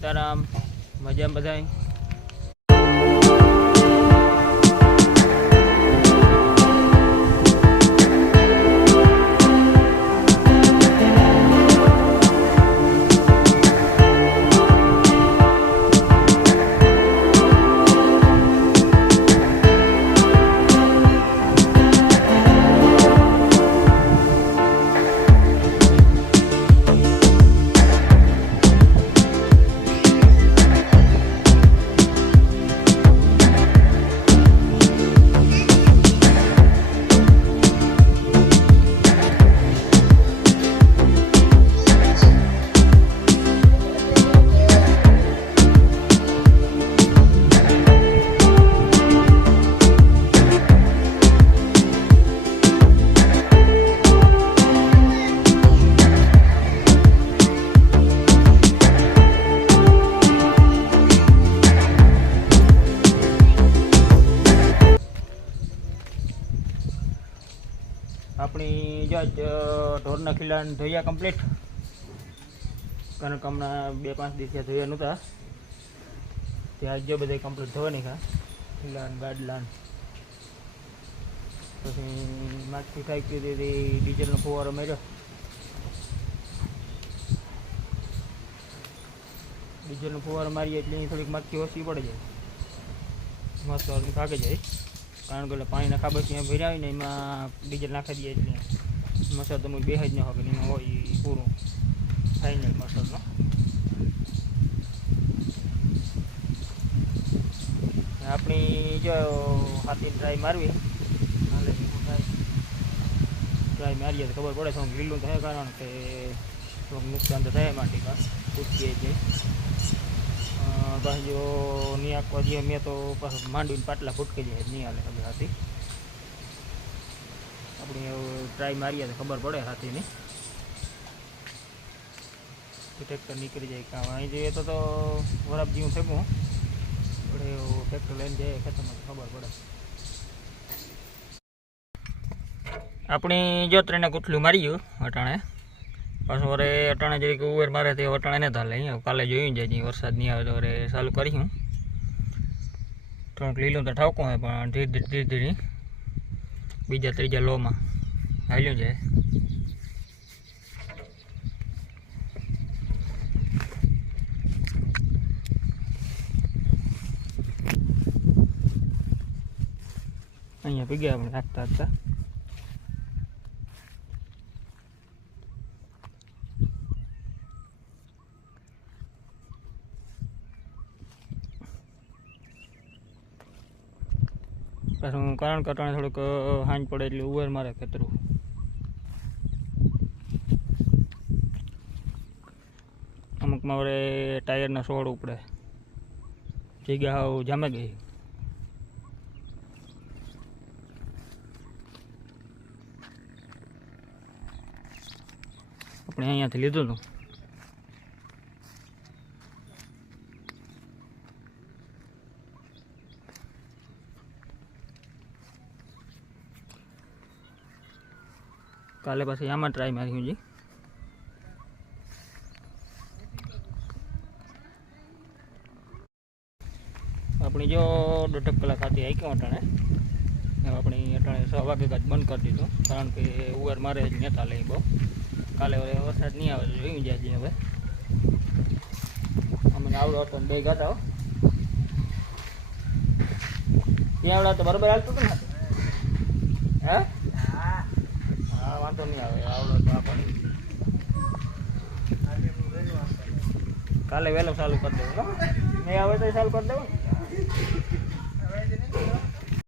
સીતારામ, મજામાં બધાય? આપણી જો ઢોરના ખીલાને ધોયા કમ્પ્લીટ, કારણ કે હમણાં 2-5 દિવસથી ધોયા નહોતા. ત્યાં જો બધા કમ્પ્લીટ ધોવા નહીં ખીલાન ગાડલાન. પછી માગથી ખાઈ પીધી ડીઝલનો ફુવારો માર્યો. ડીઝલનો ફુવારો મારીએ એટલે થોડીક માગથી ઓછી પડે જાય, મસ્ત ભાગે જાય. કારણ કે પાણીના ખાબચિયા ભર્યા હોય ને એમાં ડીઝલ નાખી દઈએ એટલે મસાલો તમે બેહ જ ન હોય, એમાં હોય પૂરું ફાઇનલ મસાલો. આપણી જો હાથીની ટ્રાય મારવી, ટ્રાય મારીએ તો ખબર પડે થોડુંક લીલું થાય, કારણ કે થોડુંક નુકસાન તો થાય માટીમાં પૂછીએ છે. પાછું જો નહીં આપવા દઈએ મેં તો પાછું માંડવીને પાટલા ફૂટકી જાય, નહીં હાલે ખબર હાથી. આપણી ટ્રાય મારીએ તો ખબર પડે હાથીની. ટ્રેક્ટર નીકળી જાય કામ અહીં જઈએ તો વરાપ જેવું ફેંકું પડે, એવું ટ્રેક્ટર લઈને જાય ખેતરમાં તો ખબર પડે. આપણી જો ત્રણે ગુઠલું મારી ગયું અટાણે. પાછું વરે અટાણે જરીક ઉવેર મારે તે અટાણે ને ચાલે. અહીંયા કાલે જોયું જાય, વરસાદ નહીં આવે તો વરે ચાલુ કરીશું. થોડુંક લીલું તો ઠાવકું હોય, પણ ધીરે ધીરે બીજા ત્રીજા લોમાં હાલ્યું જાય. અહીંયા પીગ્યા આપણે હાંકતા હાંકતા. પાછું કારણ કટાણે થોડુંક હાંજ પડે એટલે ઉવેર મારે ખેતરું. અમુકમાં વડે ટાયરના સોળ ઉપડે, જગ્યા હાવ જામે ગઈ. આપણે અહીંયાથી લીધું હતું. કાલે પાછી આમાં ટ્રાય મારી જી. આપણી જો 1.5 કલાક ખાતી આવી અટાણે. આપણી અટાણે 6 વાગે જ બંધ કરી દીધું, કારણ કે ઉવેર મારે જ નહોતા લઈ બહુ. કાલે હવે વરસાદ નહીં આવે જોઈ જાય. હવે અમે આવડો હતો ને 2 ગાતા ત્યાં આવડા તો બરાબર હાલતું હતું ને. હે વાંધો નહીં આવે, આવડો તો આપણે કાલે વહેલો ચાલુ કરી દેવું. નહીં આવે તો ચાલુ કરી દેવું.